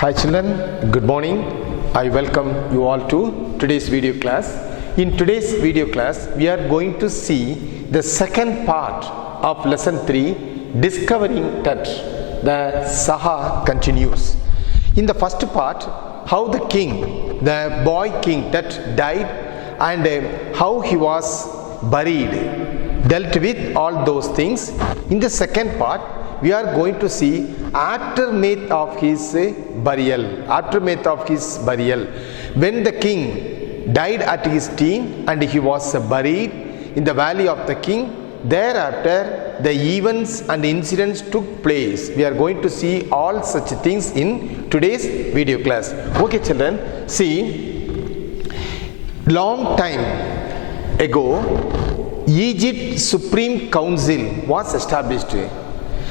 Hi children, good morning. I welcome you all to today's video class. In today's video class, we are going to see the second part of lesson 3, Discovering Tet. The Saga continues. In the first part, how the king, the boy king Tet died and how he was buried, dealt with all those things. In the second part, we are going to see aftermath of his burial. Aftermath of his burial. When the king died at his teen and he was buried in the valley of the king, thereafter the events and incidents took place. We are going to see all such things in today's video class. Okay children, see, long time ago, Egypt Supreme Council was established.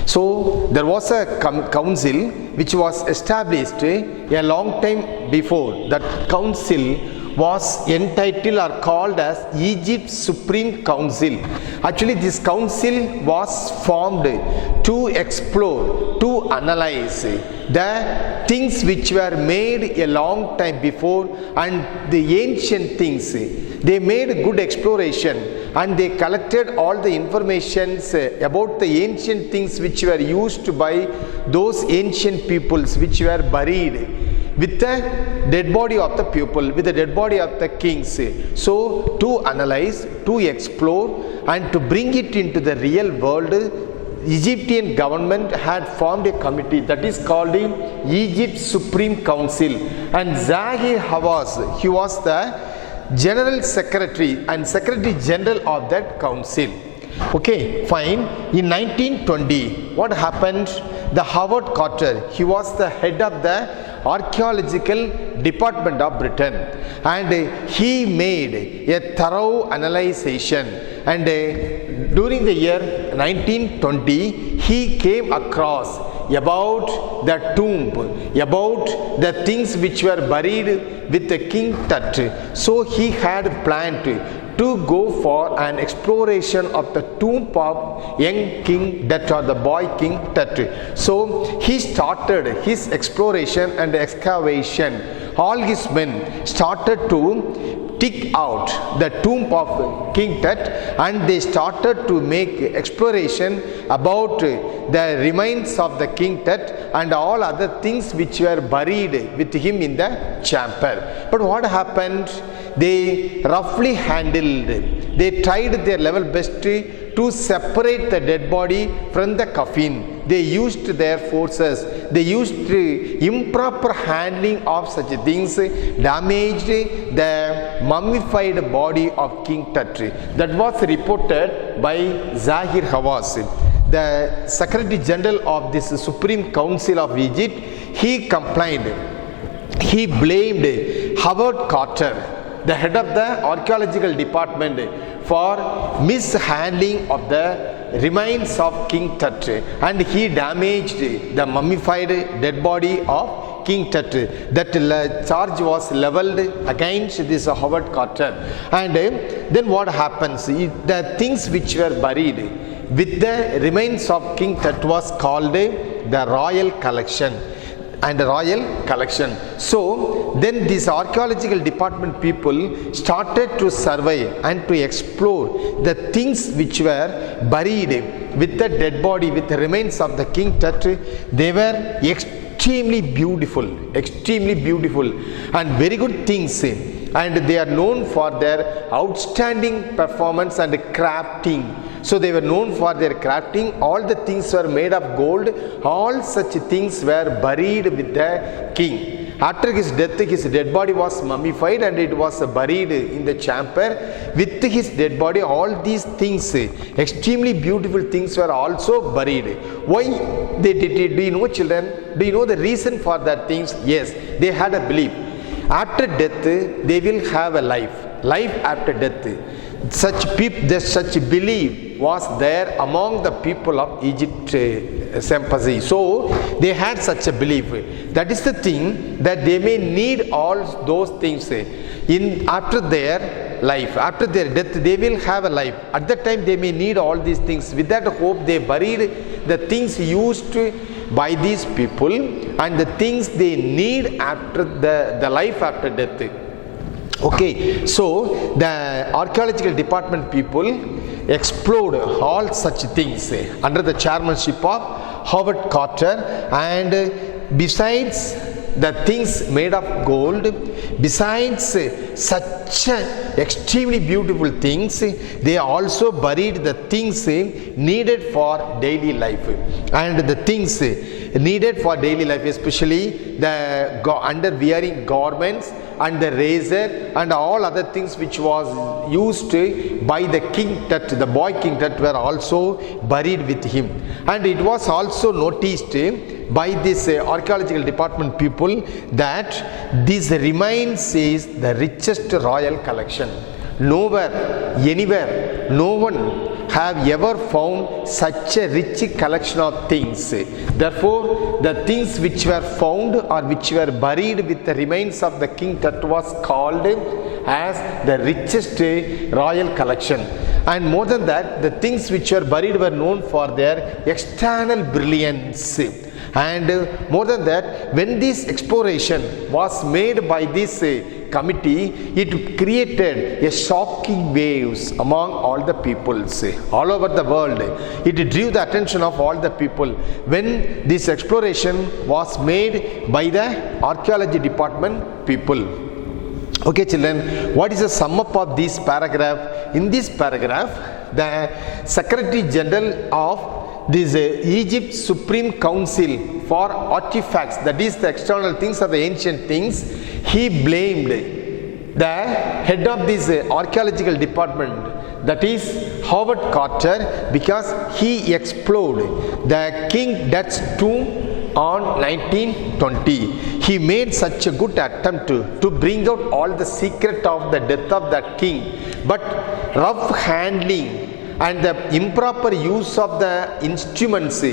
So there was a council which was established a long time before. That council was entitled or called as Egypt Supreme Council. Actually, this council was formed to explore, to analyze the things which were made a long time before and the ancient things. They made a good exploration and they collected all the informations about the ancient things which were used by those ancient peoples which were buried with the dead body of the people, with the dead body of the kings. So to analyze, to explore and to bring it into the real world, Egyptian government had formed a committee that is called the Egypt Supreme Council, and Zahir Hawass, he was the General Secretary and Secretary General of that council. Okay, fine. In 1920, what happened? The Howard Carter, he was the head of the archaeological department of Britain, and he made a thorough analysis, and during the year 1920 he came across about the tomb, about the things which were buried with the King Tut. So he had planned to go for an exploration of the tomb of young King Tut or the boy King Tut. So he started his exploration and excavation. All his men started to dig out the tomb of King Tut, and they started to make exploration about the remains of the King Tut and all other things which were buried with him in the chamber. But what happened? They roughly handled, they tried their level best to separate the dead body from the coffin. They used their forces, they used improper handling of such things, damaged the mummified body of King Tut. That was reported by Zahir Hawass, the Secretary General of this Supreme Council of Egypt. He complained, he blamed Howard Carter, the head of the archaeological department, for mishandling of the remains of King Tut, and he damaged the mummified dead body of King Tut. That charge was leveled against this Howard Carter. And then what happens? The things which were buried with the remains of King Tut was called the royal collection. And royal collection. So then these archaeological department people started to survey and to explore the things which were buried with the dead body, with the remains of the King Tut. They were extremely beautiful and very good things, and they are known for their outstanding performance and crafting. So they were known for their crafting. All the things were made of gold. All such things were buried with the king. After his death, his dead body was mummified and it was buried in the chamber. With his dead body, all these things, extremely beautiful things, were also buried. Why they did it? Do you know, children? Do you know the reason for that things? Yes, they had a belief. After death, they will have a life. Life after death. Such belief was there among the people of Egypt sympathy. So they had such a belief. That is the thing, that they may need all those things after their life, after their death. They will have a life. At that time they may need all these things. With that hope, they buried the things used by these people and the things they need after the life after death. Okay, so the archaeological department people explored all such things under the chairmanship of Howard Carter, and besides the things made of gold, besides such extremely beautiful things, they also buried the things needed for daily life, and the things needed for daily life, especially the under wearing garments and the razor and all other things which was used by the King Tut, the boy King Tut, were also buried with him. And it was also noticed by this archaeological department people that this remains is the richest royal collection. Nowhere, anywhere, no one have ever found such a rich collection of things. Therefore, the things which were found or which were buried with the remains of the King Tut was called as the richest royal collection. And more than that, the things which were buried were known for their external brilliance. And more than that, when this exploration was made by this committee, it created a shocking waves among all the peoples all over the world. It drew the attention of all the people when this exploration was made by the archaeology department people. Okay, children, what is the sum up of this paragraph? In this paragraph, the Secretary General of this Egypt Supreme Council for artifacts, that is the external things or the ancient things, he blamed the head of this archaeological department, that is Howard Carter, because he explored the King Tut's tomb on 1920. He made such a good attempt to bring out all the secret of the death of that king, but rough handling and the improper use of the instruments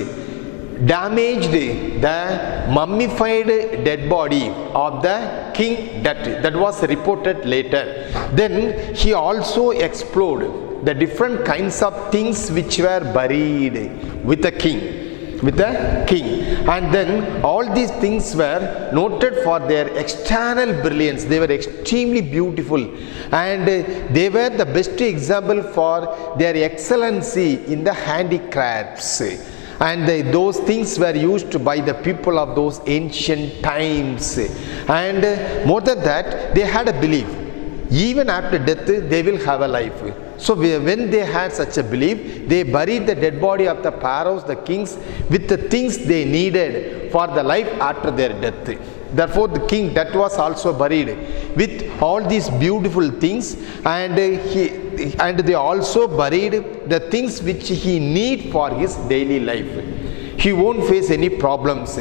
damaged the mummified dead body of the King Tut. That was reported later. Then he also explored the different kinds of things which were buried with the king. And then all these things were noted for their external brilliance. They were extremely beautiful, and they were the best example for their excellency in the handicrafts. And those things were used by the people of those ancient times. And more than that, they had a belief, even after death they will have a life. So when they had such a belief, they buried the dead body of the pharaohs, the kings, with the things they needed for the life after their death. Therefore, the King Tut was also buried with all these beautiful things, and they also buried the things which he need for his daily life. He won't face any problems.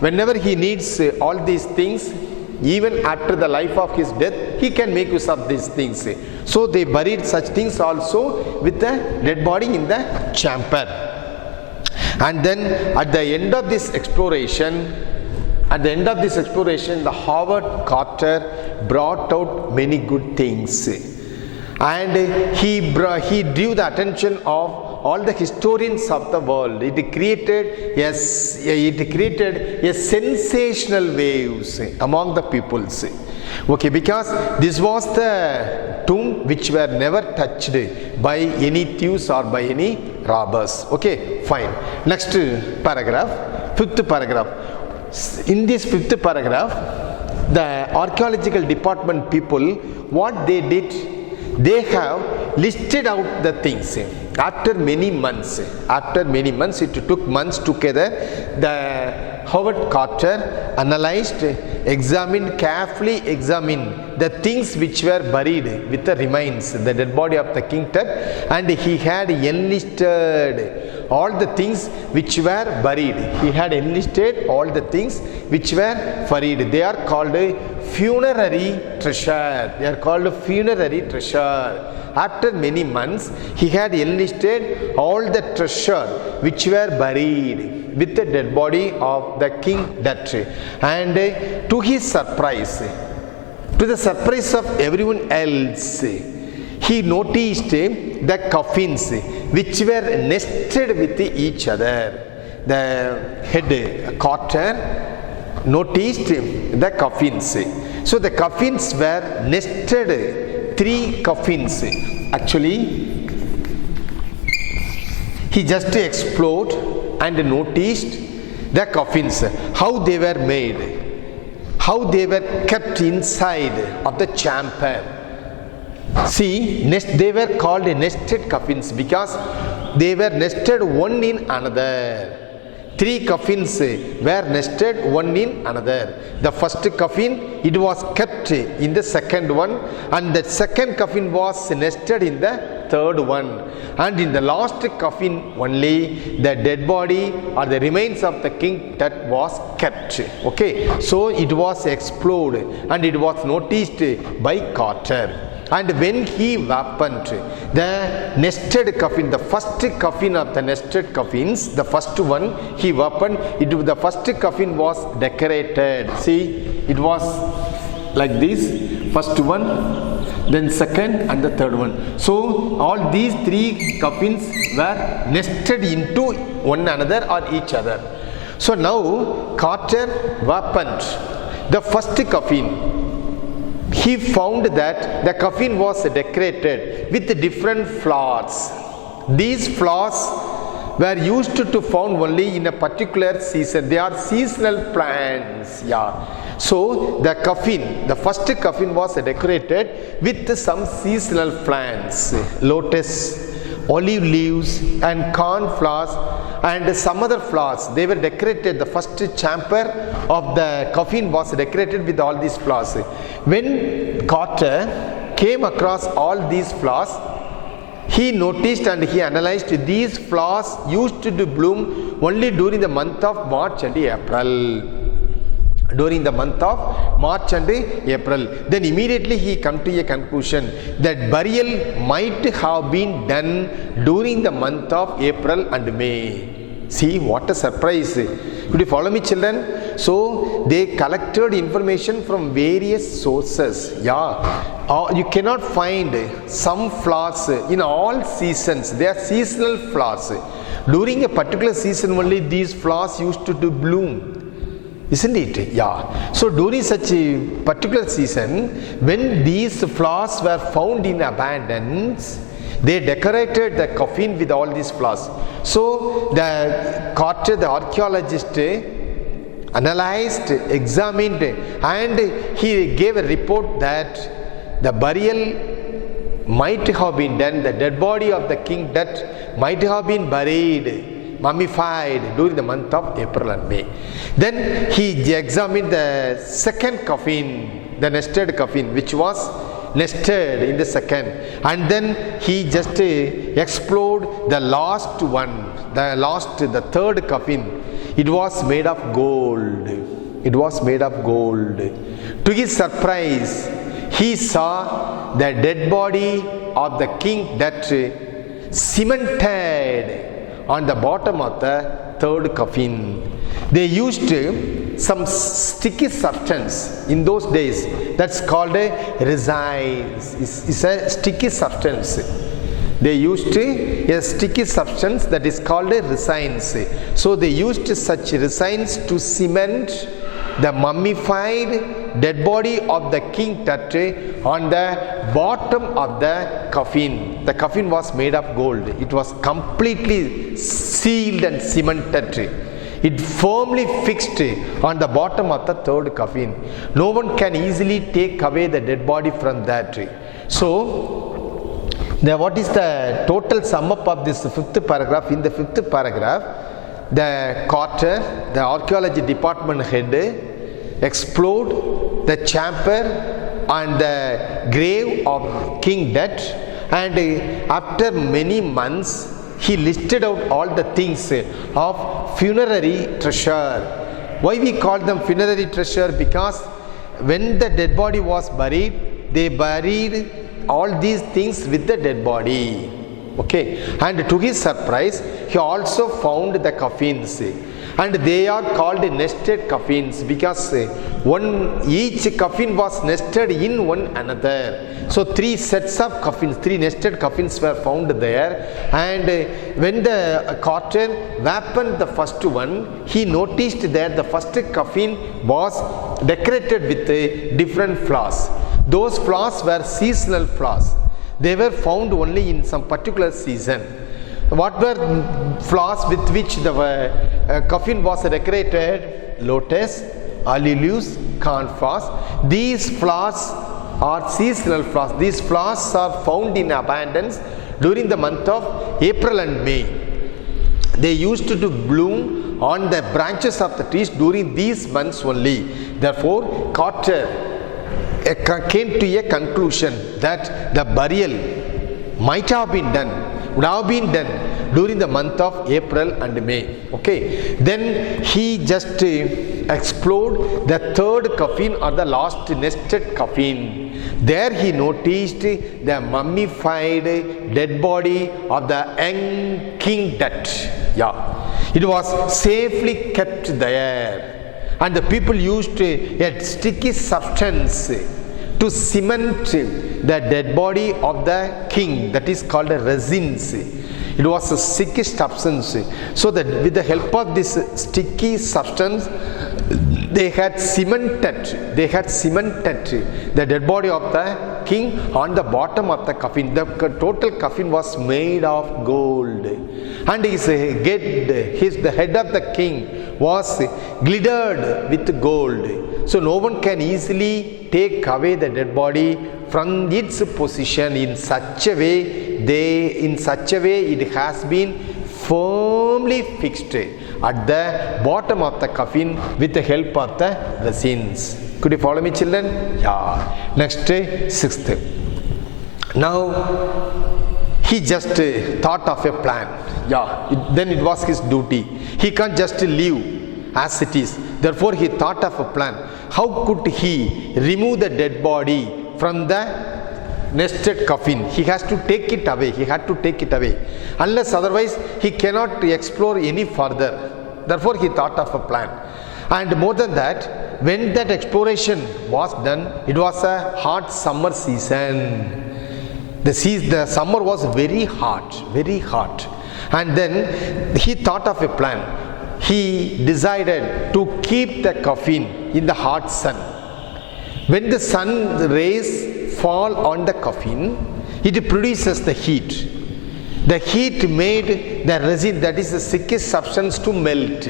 Whenever he needs all these things, even after the life of his death, he can make use of these things. So they buried such things also with the dead body in the chamber. And then at the end of this exploration, the Howard Carter brought out many good things, and he drew the attention of all the historians of the world. It created a sensational waves among the peoples. Okay, because this was the tomb which were never touched by any thieves or by any robbers. Okay, fine. Next paragraph, fifth paragraph. In this fifth paragraph, the archaeological department people, what they did, they have listed out the things. After many months, it took months together, the Howard Carter analyzed, carefully examined the things which were buried with the remains, the dead body of the King Tut, and he had enlisted all the things which were buried. He had enlisted all the things which were buried. They are called funerary treasure. After many months, he had enlisted all the treasure which were buried with the dead body of the King Tut. And to his surprise, to the surprise of everyone else, he noticed the coffins which were nested with each other. the head Carter noticed the coffins. So the coffins were nested, 3 coffins. Actually, he just explored and noticed the coffins, how they were made, how they were kept inside of the chamber. See, they were called nested coffins because they were nested one in another. 3 coffins were nested one in another. The first coffin, it was kept in the second one, and the second coffin was nested in the third one, and in the last coffin only the dead body or the remains of the king that was kept. Okay, so it was explored and it was noticed by Carter. And when he opened the nested coffin, the first coffin of the nested coffins, the first one he opened, the first coffin was decorated. See, it was like this, first one, then second and the third one. So all these 3 coffins were nested into one another or each other. So now Carter opened the first coffin. He found that the coffin was decorated with different flowers. These flowers were used to found only in a particular season. They are seasonal plants. Yeah. So the coffin, the first coffin was decorated with some seasonal plants, lotus, olive leaves and corn flowers and some other flowers. They were decorated. The first chamber of the coffin was decorated with all these flowers. When Carter came across all these flowers, he noticed and he analyzed these flowers used to bloom only during the month of March and April. During the month of March and April. Then immediately he come to a conclusion that burial might have been done during the month of April and May. See, what a surprise. Could you follow me, children? So they collected information from various sources. Yeah, you cannot find some flowers in all seasons. They are seasonal flowers. During a particular season only these flowers used to bloom. Isn't it? Yeah. So during such a particular season, when these flowers were found in abundance, they decorated the coffin with all these flowers. So the Carter, the archaeologist, analyzed, examined, and he gave a report that the burial might have been done, the dead body of the king that might have been buried, mummified during the month of April and May. Then he examined the second coffin, the nested coffin, which was nested in the second, and then he just explored the last one, the third coffin. It was made of gold. It was made of gold. To his surprise, he saw the dead body of the king that cemented on the bottom of the third coffin. They used some sticky substance in those days that's called a resins. It's a sticky substance. They used a sticky substance that is called a resins. So they used such resins to cement the mummified dead body of the king Tut on the bottom of the coffin. The coffin was made of gold. It was completely sealed and cemented. It firmly fixed on the bottom of the third coffin. No one can easily take away the dead body from that. So, what is the total sum up of this 5th paragraph? In the 5th paragraph, the Carter, the archaeology department head, explored the chamber and the grave of King Tut, and after many months he listed out all the things of funerary treasure. Why we call them funerary treasure? Because when the dead body was buried, they buried all these things with the dead body. Okay, and to his surprise, he also found the coffins. and they are called nested coffins because each coffin was nested in one another. So three sets of coffins, three nested coffins were found there, and when the Carter opened the first one, he noticed that the first coffin was decorated with different flowers. Those flowers were seasonal flowers. They were found only in some particular season. What were flowers with which the coffin was decorated? Lotus, Allulus, cornflowers. These flowers are seasonal flowers. These flowers are found in abundance during the month of April and May. They used to bloom on the branches of the trees during these months only. Therefore, Carter came to a conclusion that the burial might have been done, would have been done during the month of April and May. Okay, then he just explored the third coffin or the last nested coffin. There he noticed the mummified dead body of the young king dead. Yeah, it was safely kept there, and the people used a sticky substance to cement the dead body of the king, that is called a resins. It was a sticky substance. So that with the help of this sticky substance, they had cemented the dead body of the king on the bottom of the coffin. The total coffin was made of gold, and the head of the king was glittered with gold. So no one can easily take away the dead body from its position. In such a way it has been firmly fixed at the bottom of the coffin with the help of the resins. Could you follow me, children? Yeah. Next, sixth. Now he just thought of a plan. Yeah. Then it was his duty. He can't just leave as it is. Therefore he thought of a plan. How could he remove the dead body from the nested coffin? He has to take it away. He had to take it away. Unless otherwise he cannot explore any further. Therefore he thought of a plan. And more than that, when that exploration was done, it was a hot summer season. The summer was very hot. And then he thought of a plan. He decided to keep the coffin in the hot sun. When the sun rays fall on the coffin, it produces the heat. The heat made the resin, that is the thickest substance, to melt.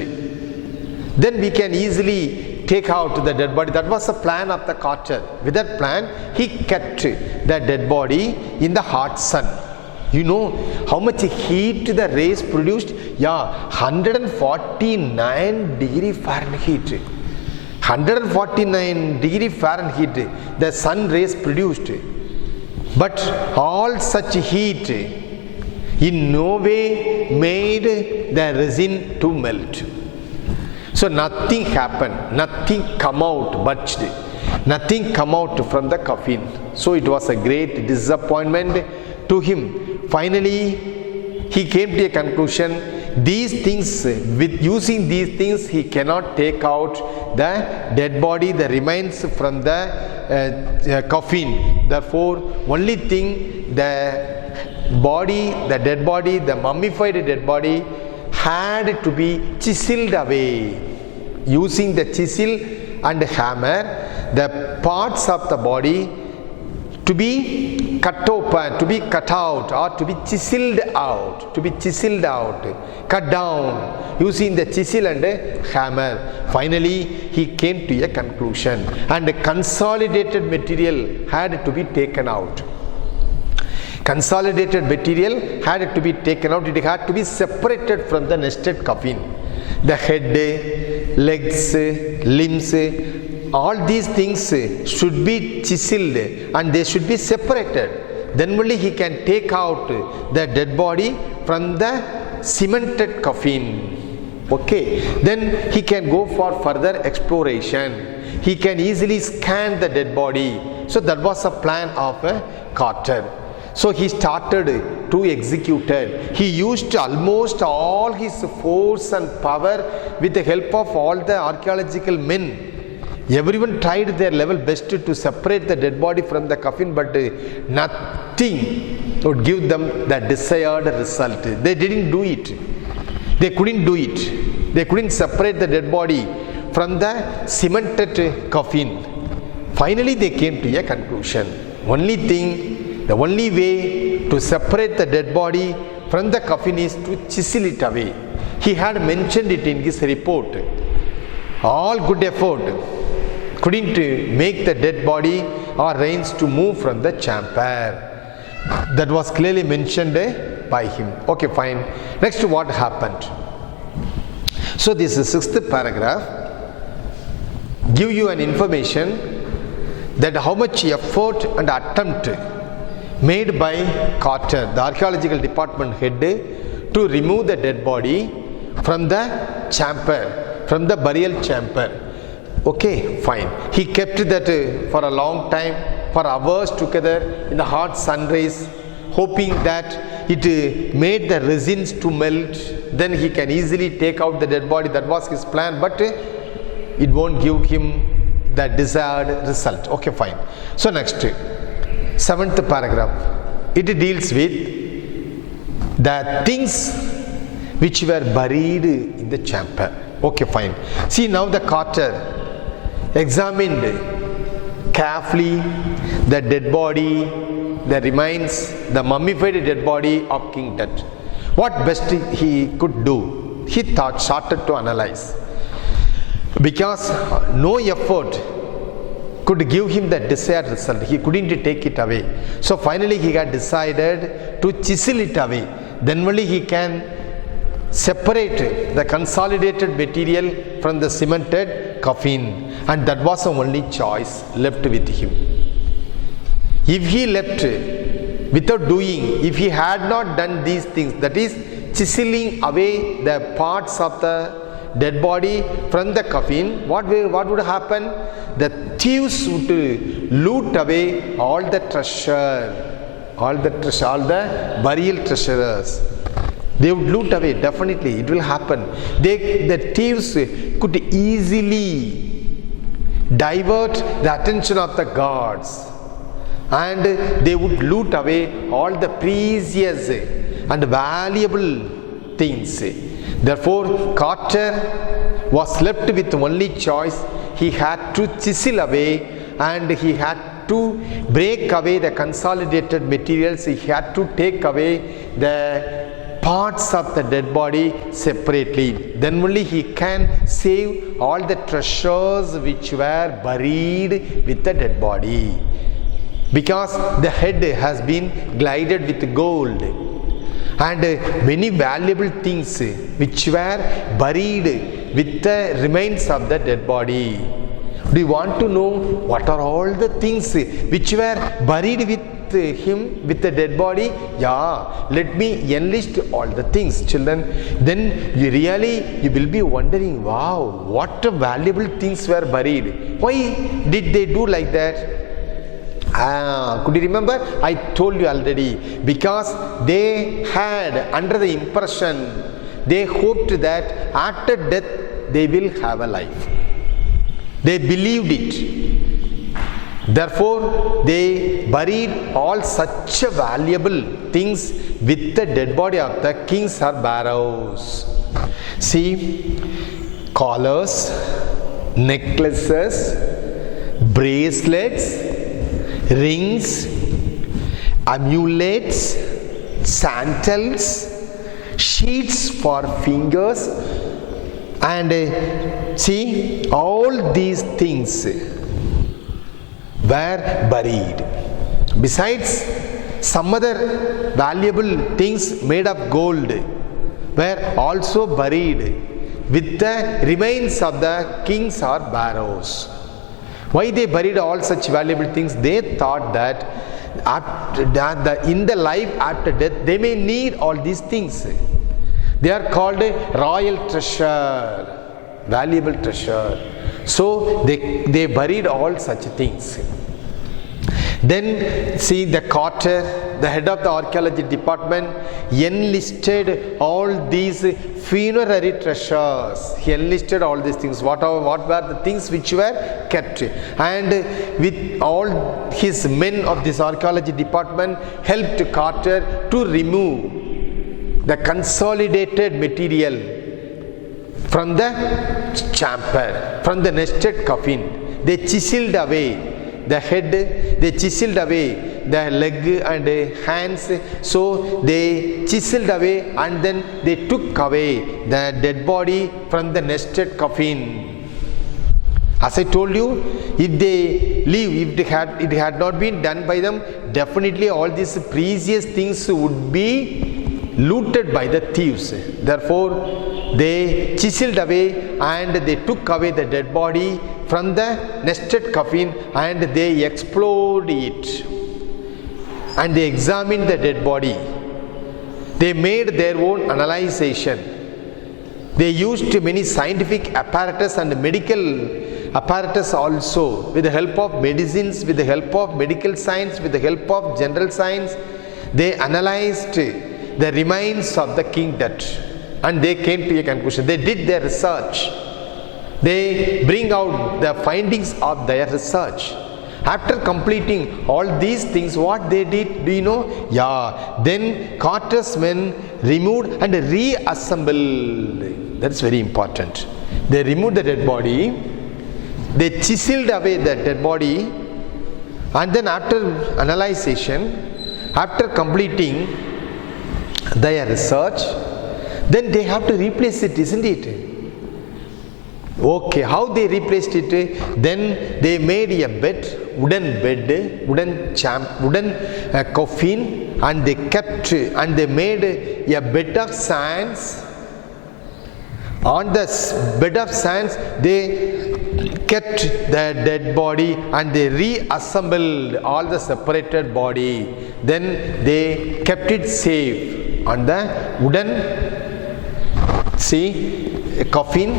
Then we can easily take out the dead body. That was the plan of the Carter. With that plan, he kept the dead body in the hot sun. You know how much heat the rays produced? Yeah, 149 degree Fahrenheit. 149 degree Fahrenheit the sun rays produced. But all such heat in no way made the resin to melt. So nothing happened, nothing come out, budged, nothing come out from the coffin. So it was a great disappointment to him. Finally, he came to a conclusion. These things, with using these things, he cannot take out the dead body, the remains from the coffin. Therefore, only thing, the dead body, the mummified dead body had to be chiseled away. Using the chisel and hammer, the parts of the body to be cut open, to be cut out, or to be chiseled out, cut down using the chisel and hammer. Finally, he came to a conclusion, and the consolidated material had to be taken out. Consolidated material had to be taken out. It had to be separated from the nested coffin. The head, legs, limbs, all these things should be chiseled and they should be separated. Then only he can take out the dead body from the cemented coffin. Okay, then he can go for further exploration. He can easily scan the dead body. So that was a plan of Carter. So he started to execute it. He used almost all his force and power with the help of all the archaeological men. Everyone tried their level best to separate the dead body from the coffin, but nothing would give them the desired result. They didn't do it. They couldn't do it. They couldn't separate the dead body from the cemented coffin. Finally, they came to a conclusion. The only way to separate the dead body from the coffin is to chisel it away. He had mentioned it in his report. All good effort couldn't make the dead body or reins to move from the chamber. That was clearly mentioned by him. Okay, fine. Next, what happened? So this is the 6th paragraph. Give you an information that how much effort and attempt made by Carter, the archaeological department head, to remove the dead body from the chamber, from the burial chamber. Okay, fine. He kept that for a long time, for hours together in the hot sun rays, hoping that it made the resins to melt. Then he can easily take out the dead body. That was his plan, but it won't give him the desired result. Okay, fine. So next, 7th paragraph. It deals with the things which were buried in the chamber. Okay, fine. See, now the Carter examined carefully the dead body, the remains, the mummified dead body of King Tut. What best he could do? He started to analyze. Because no effort could give him the desired result. He couldn't take it away. So finally he had decided to chisel it away. Then only he can separate the consolidated material from the cemented coffin, and that was the only choice left with him. If he left without doing, if he had not done these things, that is chiseling away the parts of the dead body from the coffin, what would happen? The thieves would loot away all the treasure, all the burial treasures. They would loot away, definitely, it will happen. The thieves could easily divert the attention of the gods, and they would loot away all the precious and valuable things. Therefore, Carter was left with only choice. He had to chisel away, and he had to break away the consolidated materials. He had to take away the parts of the dead body separately. Then only he can save all the treasures which were buried with the dead body. Because the head has been glided with gold, and many valuable things which were buried with the remains of the dead body. Do you want to know what are all the things which were buried with him, with the dead body? Yeah, let me enlist all the things, children. Then you will be wondering, wow, what valuable things were buried. Why did they do like that? Could you remember? I told you already. Because they had, under the impression, they hoped that after death they will have a life. They believed it. Therefore, they buried all such valuable things with the dead body of the kings or pharaohs. See, collars, necklaces, bracelets, rings, amulets, sandals, sheets for fingers, and see, all these things were buried. Besides, some other valuable things made of gold were also buried with the remains of the kings or pharaohs. Why they buried all such valuable things? They thought that in the life after death they may need all these things. They are called a royal treasure, valuable treasure. So they buried all such things. Then see the Carter, the head of the archaeology department, enlisted all these funerary treasures. He enlisted all these things. What were the things which were kept? And with all his men of this archaeology department helped Carter to remove the consolidated material from the chamber, from the nested coffin. They chiseled away the head, they chiseled away the leg and hands. So they chiseled away and then they took away the dead body from the nested coffin. As I told you, if they leave, if it had not been done by them, definitely all these precious things would be looted by the thieves. Therefore, they chiseled away and they took away the dead body from the nested coffin and they explored it. And they examined the dead body. They made their own analyzation. They used many scientific apparatus and medical apparatus also, with the help of medicines, with the help of medical science, with the help of general science. They analyzed the remains of the king dead and they came to a conclusion. They did their research. They bring out the findings of their research. After completing all these things, what they did, do you know? Yeah, then Carter's men removed and reassembled. That's very important. They removed the dead body, they chiseled away the dead body, and then after analyzation, after completing their research, then they have to replace it, isn't it? Okay, how they replaced it? Then they made a bed, wooden bed, wooden coffin, and they kept and they made a bed of sands. On the bed of sands, they kept the dead body and they reassembled all the separated body. Then they kept it safe on the wooden, coffin.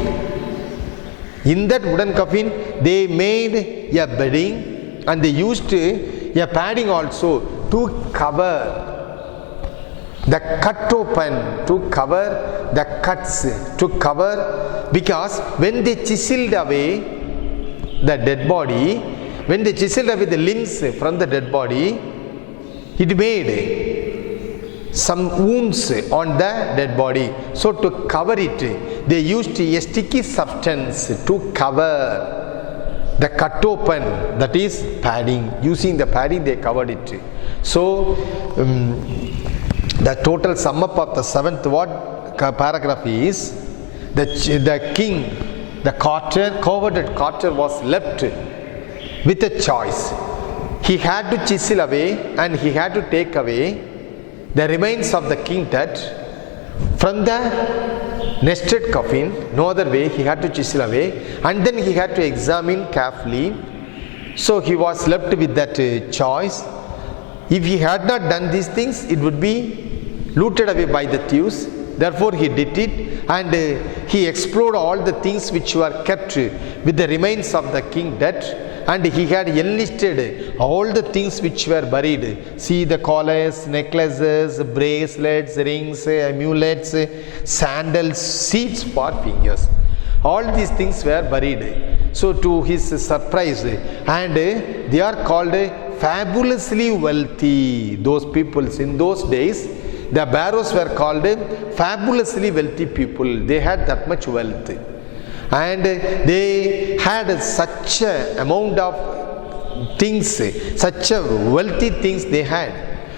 In that wooden coffin, they made a bedding and they used a padding also to cover the cut open, to cover the cuts, to cover, because when they chiseled away the dead body, when they chiseled away the limbs from the dead body, it made some wounds on the dead body. So to cover it, they used a sticky substance to cover the cut open, that is padding. Using the padding, they covered it. So the total sum up of the seventh paragraph is the king, the coveted Carter was left with a choice. He had to chisel away and he had to take away the remains of the king dead from the nested coffin. No other way, he had to chisel away, and then he had to examine carefully. So he was left with that choice. If he had not done these things, it would be looted away by the thieves. Therefore he did it, and he explored all the things which were kept with the remains of the king dead. And he had enlisted all the things which were buried. See the collars, necklaces, bracelets, rings, amulets, sandals, seeds for fingers. All these things were buried. So to his surprise, and they are called fabulously wealthy. Those people in those days, the pharaohs were called fabulously wealthy people. They had that much wealth. And they had such an amount of things, such a wealthy things they had.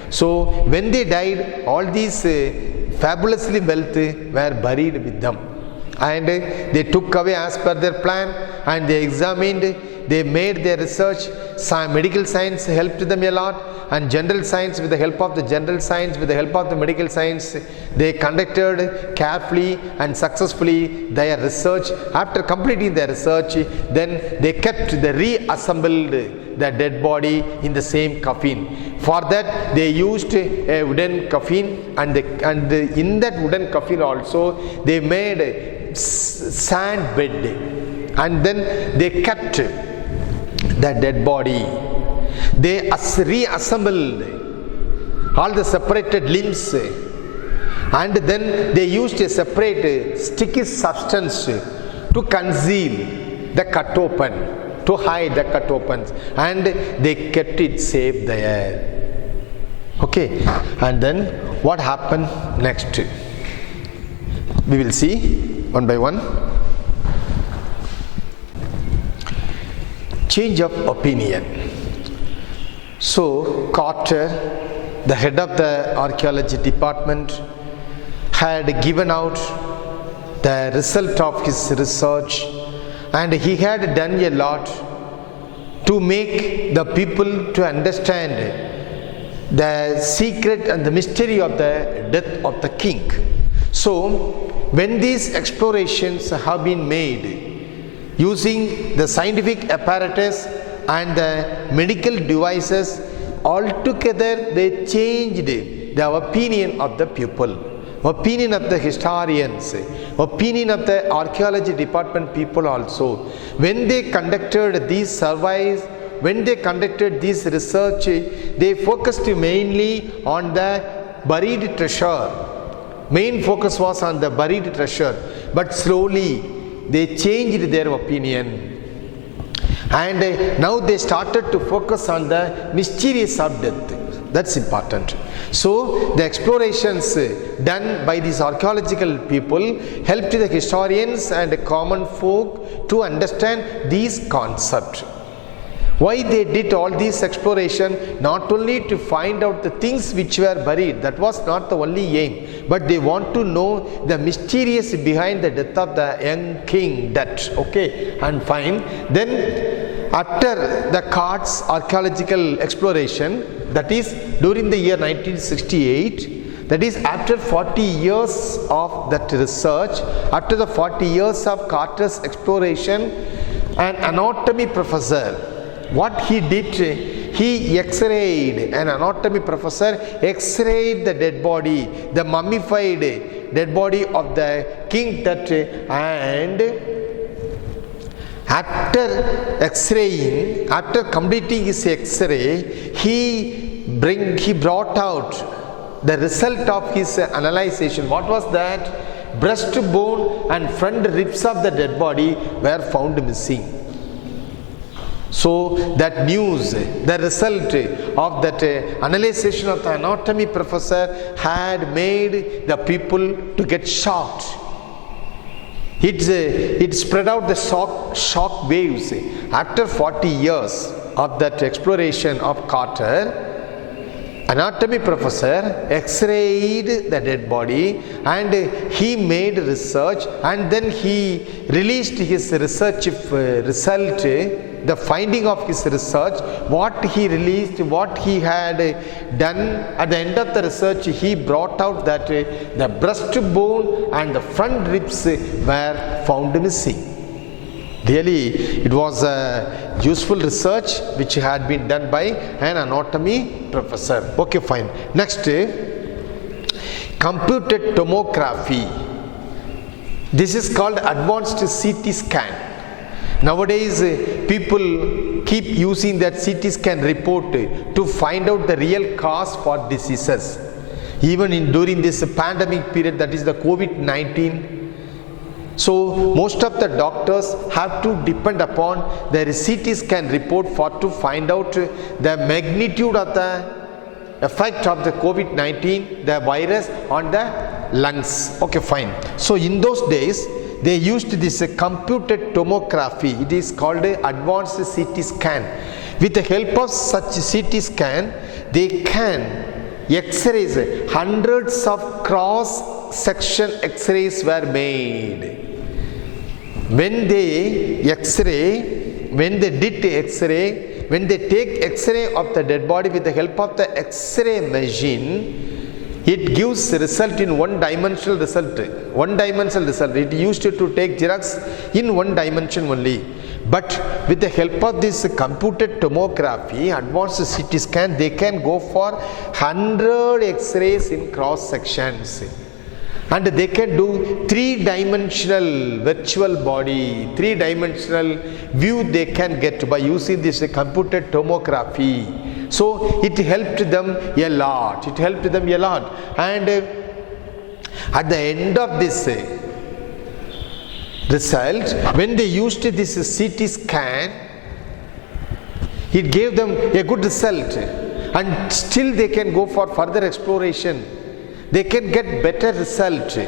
So when they died, all these fabulously wealth were buried with them. And they took away as per their plan, and they examined, they made their research. Medical science helped them a lot, and general science, with the help of the general science, with the help of the medical science, they conducted carefully and successfully their research. After completing their research, then they reassembled the dead body in the same coffin. For that, they used a wooden coffin, and in that wooden coffin also, they made a sand bed, and then they kept the dead body. They reassembled all the separated limbs, and then they used a separate sticky substance to conceal the cut open, to hide the cut opens, and they kept it safe there. Okay, and then what happened next? We will see one by one. Change of opinion. So Carter, the head of the archaeology department, had given out the result of his research, and he had done a lot to make the people to understand the secret and the mystery of the death of the king. So when these explorations have been made using the scientific apparatus and the medical devices, altogether they changed the opinion of the people, opinion of the historians, opinion of the archaeology department people also. When they conducted these surveys, when they conducted this research, they focused mainly on the buried treasure. Main focus was on the buried treasure, but slowly they changed their opinion, and now they started to focus on the mysterious of death. That's important. So the explorations done by these archaeological people helped the historians and the common folk to understand these concepts. Why they did all this exploration? Not only to find out the things which were buried, that was not the only aim, but they want to know the mysterious behind the death of the young king. That, okay, and fine. Then after the Carter's archaeological exploration, that is during the year 1968, that is after 40 years of that research, after the 40 years of Carter's exploration, an anatomy professor, what he did, he x-rayed, an anatomy professor x-rayed the dead body, the mummified dead body of the king Tut, and after x-raying, after completing his x-ray, he brought out the result of his analysis. What was that? Breastbone and front ribs of the dead body were found missing. So that news, the result of that analysis of the anatomy professor had made the people to get shocked. It spread out the shock waves. After 40 years of that exploration of Carter, anatomy professor x-rayed the dead body, and he made research, and then he released his research result, the finding of his research, what he released, what he had done. At the end of the research, he brought out that the breastbone and the front ribs were found missing. Really, it was a useful research which had been done by an anatomy professor. Okay, fine. Next, computed tomography. This is called advanced CT scan. Nowadays, people keep using that CT scan report to find out the real cause for diseases. Even during this pandemic period, that is the COVID-19, so most of the doctors have to depend upon their CT scan report to find out the magnitude of the effect of the COVID-19, the virus on the lungs. Okay, fine. So in those days, they used this computed tomography. It is called advanced CT scan. With the help of such CT scan, they can X-rays, hundreds of cross-section X-rays were made. When they X-ray, when they did X-ray, when they take X-ray of the dead body with the help of the X-ray machine, it gives result in one-dimensional result. One-dimensional result. It used to take Xerox in one dimension only. But with the help of this computed tomography, advanced CT scan, they can go for 100 X-rays in cross sections. And they can do three-dimensional virtual body, three-dimensional view they can get by using this computer tomography. So it helped them a lot. It helped them a lot. And at the end of this result, when they used this CT scan, it gave them a good result. And still they can go for further exploration. They can get better result.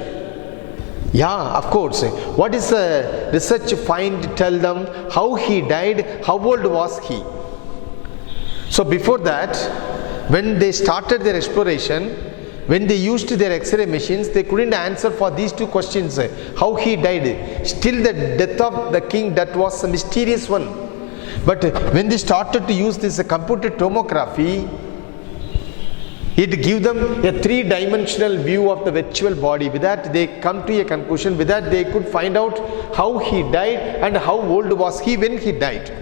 Yeah, of course. What is the research find tell them? How he died, how old was he? So before that, when they started their exploration, when they used their X-ray machines, they couldn't answer for these two questions. How he died. Still the death of the king, that was a mysterious one. But when they started to use this computer tomography, it gives them a three-dimensional view of the virtual body. With that, they come to a conclusion. With that, they could find out how he died and how old was he when he died.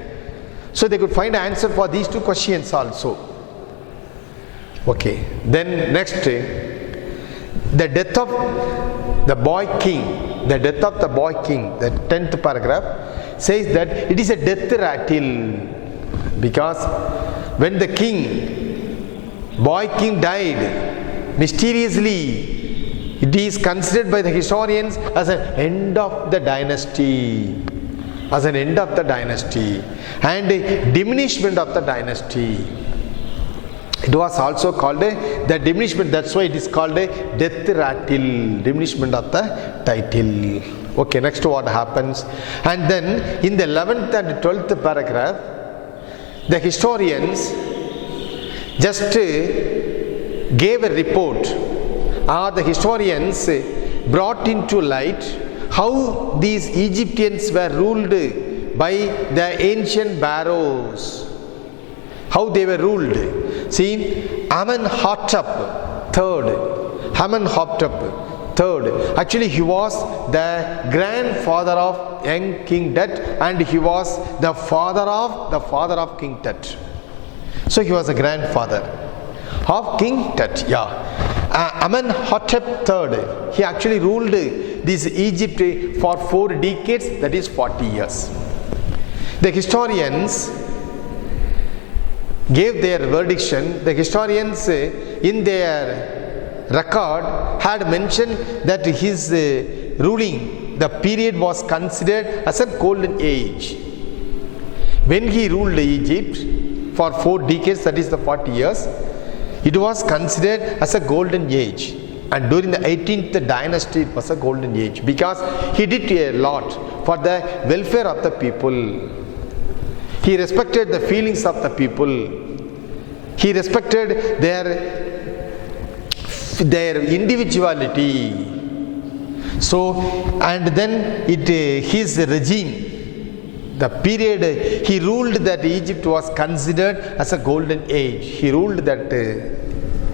So they could find an answer for these two questions also. Okay. Then next, the death of the boy king. The death of the boy king, the 10th paragraph, says that it is a death rattle. Because when the boy king died mysteriously, it is considered by the historians as an end of the dynasty. As an end of the dynasty and a diminishment of the dynasty. It was also called the diminishment. That's why it is called a death rattle, diminishment of the title. Okay, next what happens? And then in the 11th and 12th paragraph, the historians just gave a report. The historians brought into light how these Egyptians were ruled by the ancient pharaohs. How they were ruled. See, Amenhotep III. Actually, he was the grandfather of young King Tut, and he was the father of King Tut. So he was a grandfather of King Tut. Yeah. Amenhotep III. He actually ruled this Egypt for 4 decades, that is 40 years. The historians gave their verdiction. The historians in their record had mentioned that his ruling, the period was considered as a golden age. When he ruled Egypt for 4 decades, that is the 40 years, it was considered as a golden age. And during the 18th dynasty, it was a golden age because he did a lot for the welfare of the people. He respected the feelings of the people. He respected their individuality. So, and then his regime, the period he ruled, that Egypt was considered as a golden age. He ruled that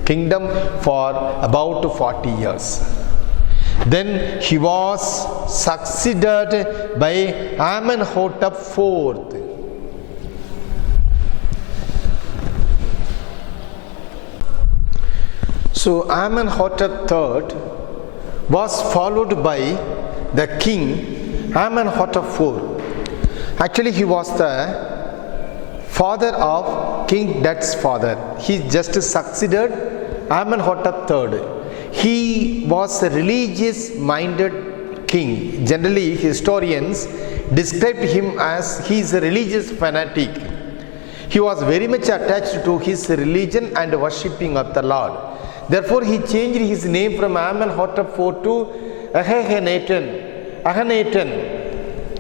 kingdom for about 40 years. Then he was succeeded by Amenhotep IV. So Amenhotep III was followed by the king Amenhotep IV. Actually, he was the father of King Tut's father. He just succeeded Amenhotep III. He was a religious-minded king. Generally, historians described him as he is a religious fanatic. He was very much attached to his religion and worshipping of the Lord. Therefore, he changed his name from Amenhotep IV to Akhenaten.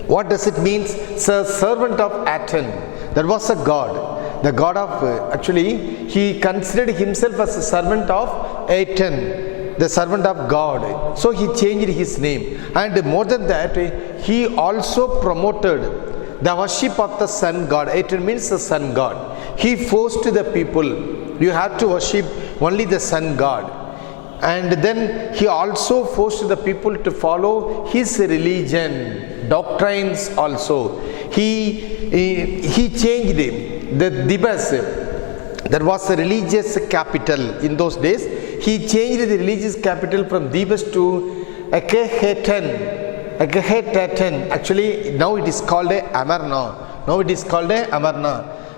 What does it mean? Servant of Aten. That was a god. The god of, actually, he considered himself as a servant of Aten, the servant of God. So he changed his name. And more than that, he also promoted the worship of the sun god. Aten means the sun god. He forced the people, you have to worship only the sun god. And then he also forced the people to follow his religion, doctrines also. He changed the Thebes, that was a religious capital in those days. he changed the religious capital from Thebes to Akhenaten. Actually, now it is called Amarna. Now it is called Amarna.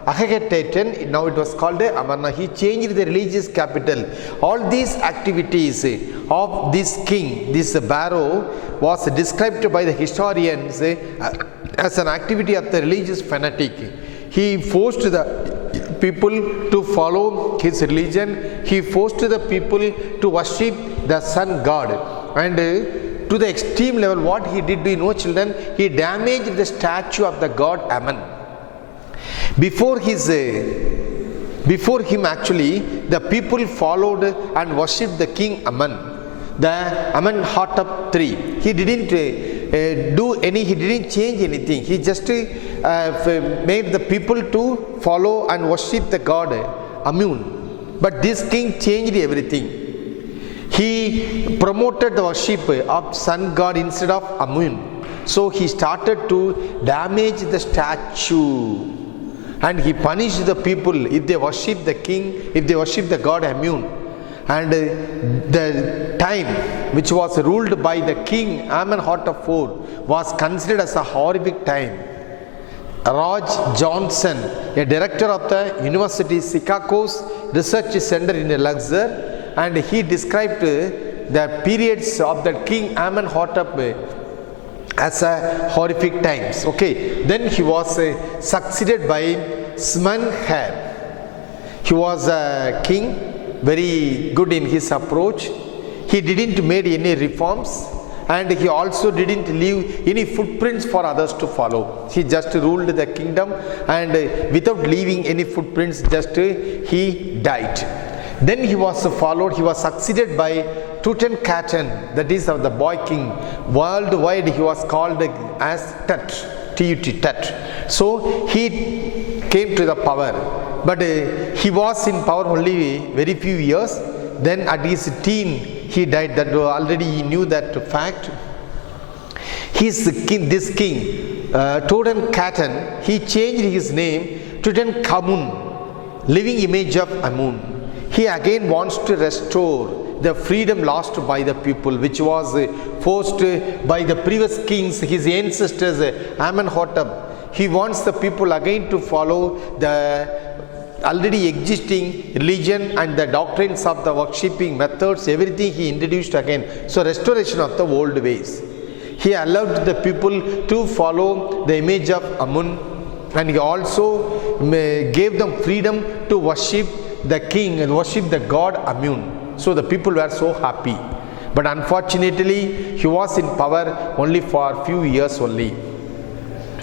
Akhenaten, now it was called Amarna. He changed the religious capital. All these activities of this king, this Pharaoh, was described by the historians as an activity of the religious fanatic. He forced the people to follow his religion. He forced the people to worship the sun god. And to the extreme level, what he did, do you know, children? He damaged the statue of the god Ammon. Before him, actually, the people followed and worshipped the king Ammon, the Amenhotep III. He didn't he didn't change anything. He just made the people to follow and worship the god Amun. But this king changed everything. He promoted the worship of sun god instead of Amun. So he started to damage the statue. And he punished the people if they worship the king, if they worship the god Amun. And the time which was ruled by the king Amenhotep IV was considered as a horrific time. Raj Johnson, a director of the University Chicago's Research Center in Luxor, and he described the periods of the king Amenhotep as a horrific times. Okay, then he was succeeded by Smenkhare. He was a king, very good in his approach. He didn't make any reforms, and he also didn't leave any footprints for others to follow. He just ruled the kingdom, and without leaving any footprints, just he died. Then he was followed, he was succeeded by Tutankhaten, that is of the boy king. Worldwide he was called as Tut, T-U-T, Tut. So he came to the power, but he was in power only very few years. Then at his teen he died. That already he knew that fact. This king, Tutankhaten, he changed his name to Tutankhamun, living image of Amun. He again wants to restore the freedom lost by the people, which was forced by the previous kings, his ancestors, Amenhotep. He wants the people again to follow the already existing religion and the doctrines of the worshipping methods, everything he introduced again. So restoration of the old ways. He allowed the people to follow the image of Amun, and he also gave them freedom to worship the king and worship the god Amun. So the people were so happy. But unfortunately, he was in power only for a few years only.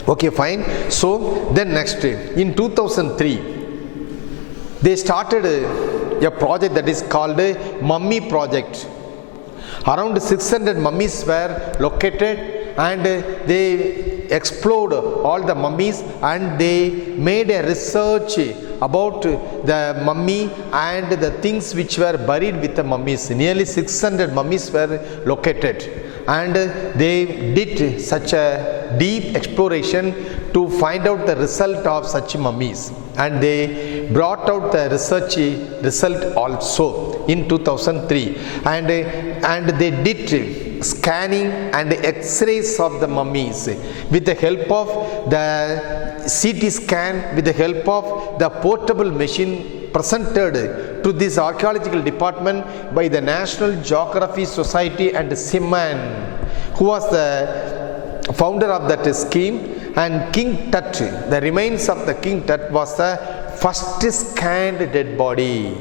Okay, fine. So then next, in 2003, they started a project that is called a Mummy Project. Around 600 mummies were located, and they explored all the mummies, and they made a research about the mummy and the things which were buried with the mummies. Nearly 600 mummies were located, and they did such a deep exploration to find out the result of such mummies, and they brought out the research result also in 2003, and they did scanning and x-rays of the mummies with the help of the CT scan, with the help of the portable machine presented to this archaeological department by the National Geography Society and Simon, who was the founder of that scheme. And King Tut, the remains of the King Tut, was the first scanned dead body.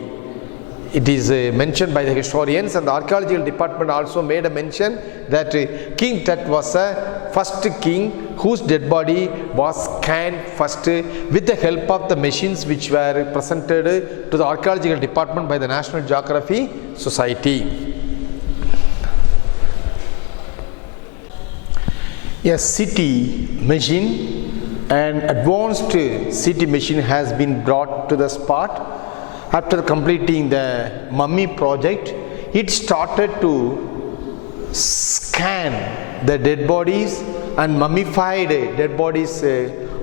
It is mentioned by the historians, and the archaeological department also made a mention that King Tut was the first king whose dead body was scanned first with the help of the machines which were presented to the archaeological department by the National Geography Society. A CT machine, an advanced CT machine, has been brought to the spot. After completing the mummy project, it started to scan the dead bodies and mummified dead bodies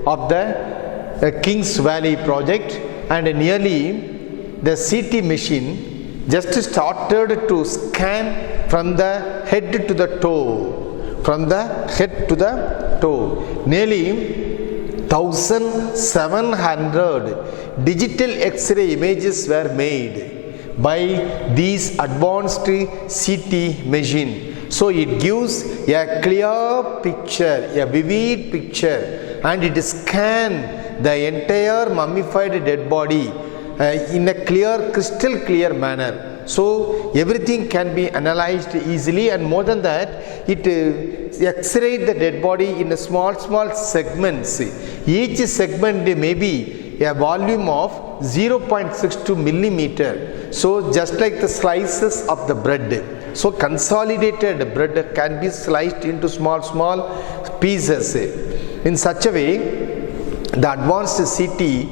of the Kings Valley project, and nearly the CT machine just started to scan from the head to the toe. From the head to the toe. Nearly 1700 digital X-ray images were made by these advanced CT machine. So it gives a clear picture, a vivid picture, and it scans the entire mummified dead body in a clear, crystal clear manner. So everything can be analyzed easily, and more than that, it X-rayed the dead body in a small segments. Each segment may be a volume of 0.62 millimeter. So just like the slices of the bread. So consolidated bread can be sliced into small pieces. In such a way, the advanced CT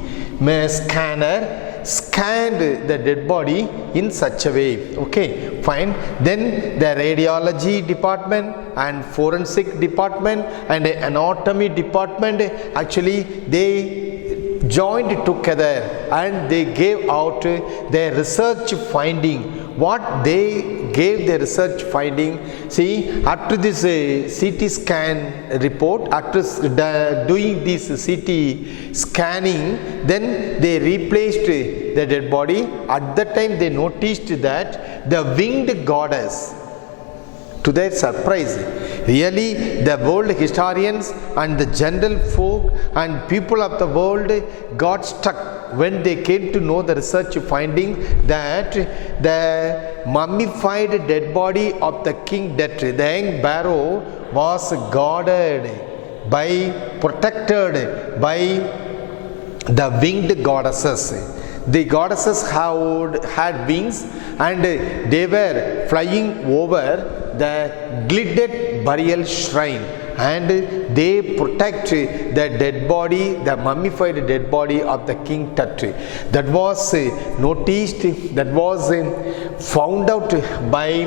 scanner scanned the dead body in such a way. Okay, fine. Then the radiology department and forensic department and anatomy department, actually they joined together and they gave out their research finding. What they gave their research finding, see, after this CT scan report, after doing this CT scanning, then they replaced the dead body. At that time they noticed that the winged goddess, to their surprise, really the world historians and the general folk and people of the world got stuck when they came to know the research finding that the mummified dead body of the king Detri, the young Pharaoh, was guarded by, protected by the winged goddesses. The goddesses had wings and they were flying over the gilded burial shrine, and they protect the dead body, the mummified dead body of the king Tut. That was noticed, that was found out by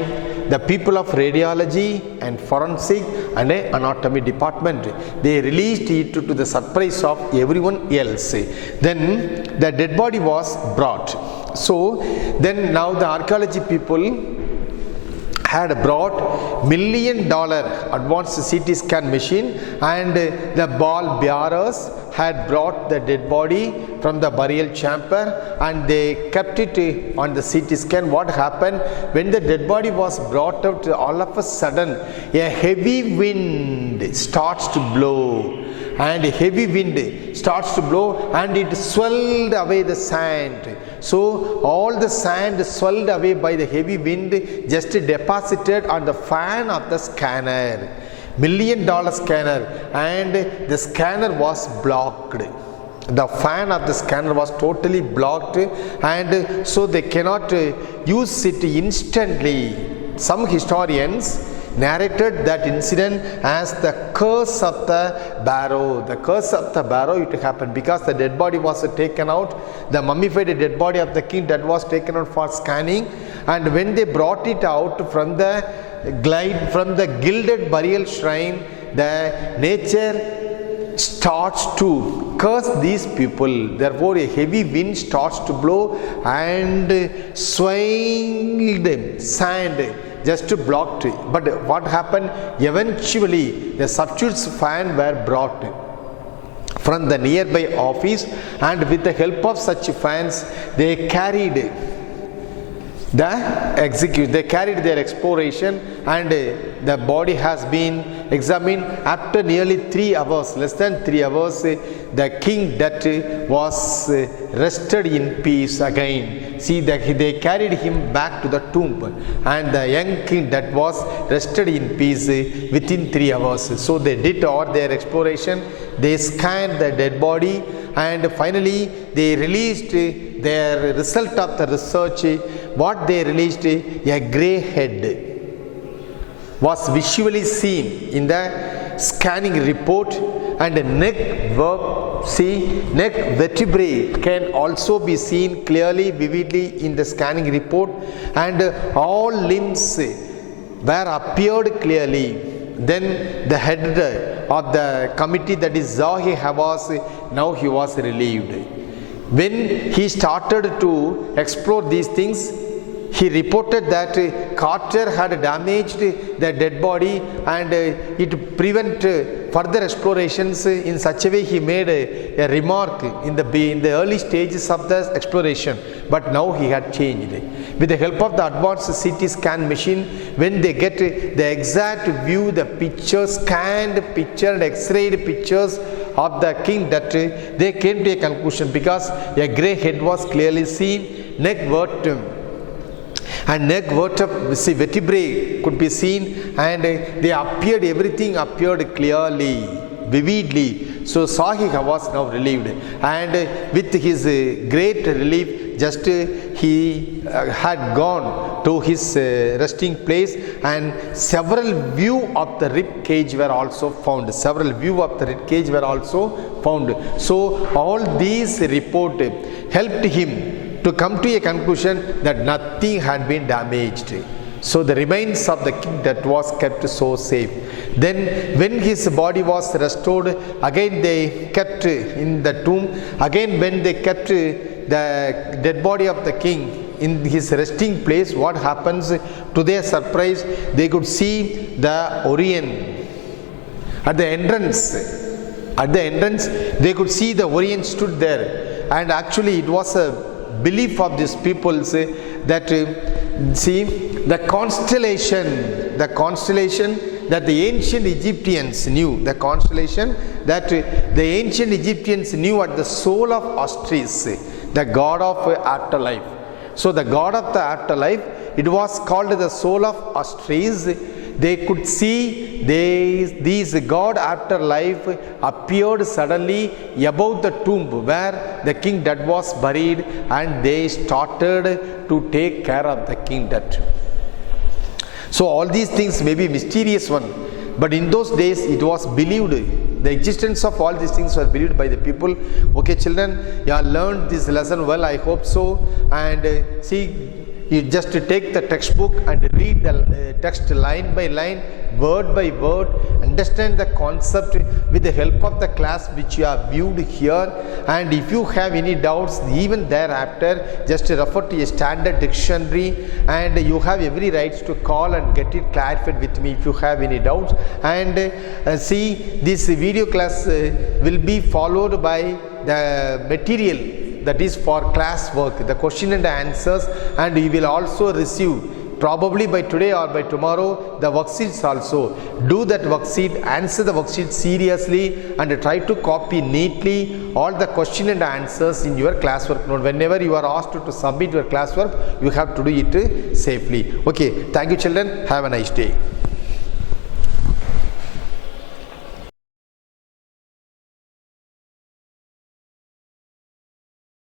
the people of radiology and forensic and anatomy department. They released it to the surprise of everyone else. Then the dead body was brought. So then now the archaeology people had brought $1 million advanced CT scan machine, and the ball bearers had brought the dead body from the burial chamber and they kept it on the CT scan. What happened when the dead body was brought out? All of a sudden a heavy wind starts to blow, and heavy wind starts to blow and it swelled away the sand. So all the sand swelled away by the heavy wind, just deposited on the fan of the scanner, $1 million scanner, and the scanner was blocked. The fan of the scanner was totally blocked, and so they cannot use it instantly. Some historians narrated that incident as the curse of the barrow. The curse of the barrow, it happened because the dead body was taken out, the mummified dead body of the king that was taken out for scanning, and when they brought it out from the gilded burial shrine, the nature starts to curse these people. Therefore a heavy wind starts to blow and swayed sand just blocked. But what happened? Eventually the substitute fan were brought from the nearby office, and with the help of such fans they carried their exploration, and the body has been examined. After nearly 3 hours, less than 3 hours, the king that was rested in peace again. See, that they carried him back to the tomb, and the young king that was rested in peace within 3 hours. So they did all their exploration, they scanned the dead body, and finally they released their result of the research. What they released, a grey head was visually seen in the scanning report, and neck vertebrae can also be seen clearly, vividly in the scanning report, and all limbs were appeared clearly. Then the head of the committee, that is Zahi Havas, now he was relieved. When he started to explore these things, he reported that Carter had damaged the dead body and it prevent further explorations. In such a way he made a remark in the early stages of the exploration, but now he had changed. With the help of the advanced CT scan machine, when they get the exact view, the pictures, scanned picture and x-rayed pictures of the king, that they came to a conclusion, because a grey head was clearly seen, neck vertebra and neck vertebrae could be seen, and everything appeared clearly, vividly. So Saga was now relieved, and with his great relief, just he had gone to his resting place, and several view of the rib cage were also found. So all these report helped him to come to a conclusion that nothing had been damaged. So the remains of the king that was kept so safe. Then when his body was restored, again they kept in the tomb. Again when they kept the dead body of the king in his resting place, what happens? To their surprise, they could see the Orion at the entrance. They could see the Orion stood there, and actually it was a belief of these people that the constellation that the ancient Egyptians knew, at the soul of Osiris, the god of afterlife. So the god of the afterlife, it was called the soul of Osiris. They could see these god afterlife appeared suddenly above the tomb where the king dead was buried, and they started to take care of the king dead. So all these things may be mysterious one, but in those days it was believed. The existence of all these things was believed by the people. Okay children, you have learned this lesson well, I hope so. And see, you just take the textbook and read the text line by line, word by word, understand the concept with the help of the class which you have viewed here. And if you have any doubts, even thereafter, just refer to a standard dictionary, and you have every right to call and get it clarified with me if you have any doubts. And see, this video class will be followed by the material that is for class work, the question and answers, and you will also receive probably by today or by tomorrow the worksheets also. Do that worksheet, answer the worksheet seriously, and try to copy neatly all the question and answers in your classwork note. Whenever you are asked to submit your classwork, you have to do it safely. Okay, thank you children, have a nice day.